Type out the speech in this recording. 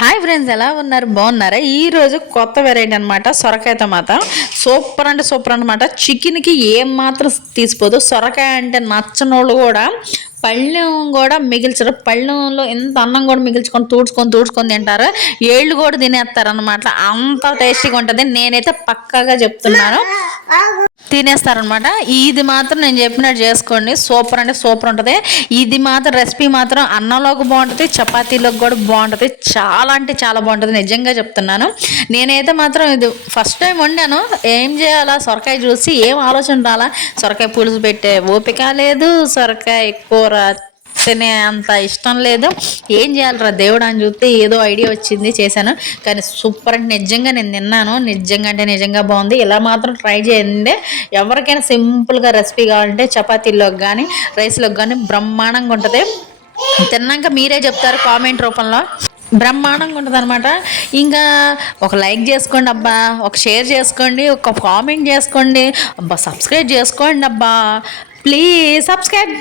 Hi friends ఎలా ఉన్నారు? బాగున్నారా? ఈరోజు కొత్త వెరైటీ అనమాట సొరకాయతో మాత్రం సూపర్ అంటే సూపర్ అనమాట చికెన్కి ఏం మాత్రం తీసిపోదు సొరకాయ అంటే నచ్చనోళ్ళు కూడా పళ్ళెం కూడా మిగిల్చరు. పళ్ళెంలో ఎంత అన్నం కూడా మిగిల్చుకొని తూడ్చుకొని తూడ్చుకొని తింటారు. ఏళ్ళు కూడా తినేస్తారనమాట అంత టేస్టీగా ఉంటుంది. నేనైతే పక్కాగా చెప్తున్నాను. తినేస్తారనమాట. ఇది మాత్రం నేను చెప్పినట్టు చేసుకోండి. సూపర్ అంటే సూపర్ ఉంటుంది. ఇది మాత్రం రెసిపీ మాత్రం అన్నంలోకి బాగుంటుంది చపాతీలోకి కూడా బాగుంటుంది. చాలా అంటే చాలా బాగుంటుంది నిజంగా చెప్తున్నాను. నేనైతే మాత్రం ఇది ఫస్ట్ టైం వండాను. ఏం చేయాలా? సొరకాయ చూసి ఏం ఆలోచన రాలా? సొరకాయ పులుసు పెట్టే ఓపిక లేదు. సొరకాయ కూర తినే అంత ఇష్టం లేదు. ఏం చేయాలిరా దేవుడు అని చూస్తే ఏదో ఐడియా వచ్చింది చేశాను. కానీ సూపర్ అంటే నిజంగా నేను తిన్నాను. నిజంగా అంటే నిజంగా బాగుంది. ఇలా మాత్రం ట్రై చేయండి. ఎవరికైనా సింపుల్గా రెసిపీ కావాలంటే చపాతీలోకి కానీ రైస్లోకి కానీ బ్రహ్మాండంగా ఉంటుంది. తిన్నాక మీరే చెప్తారు కామెంట్ రూపంలో. బ్రహ్మాండంగా ఉంటుంది అనమాట ఇంకా ఒక లైక్ చేసుకోండి అబ్బా. ఒక షేర్ చేసుకోండి. ఒక కామెంట్ చేసుకోండి. అబ్బా సబ్స్క్రైబ్ చేసుకోండి అబ్బా. Please subscribe.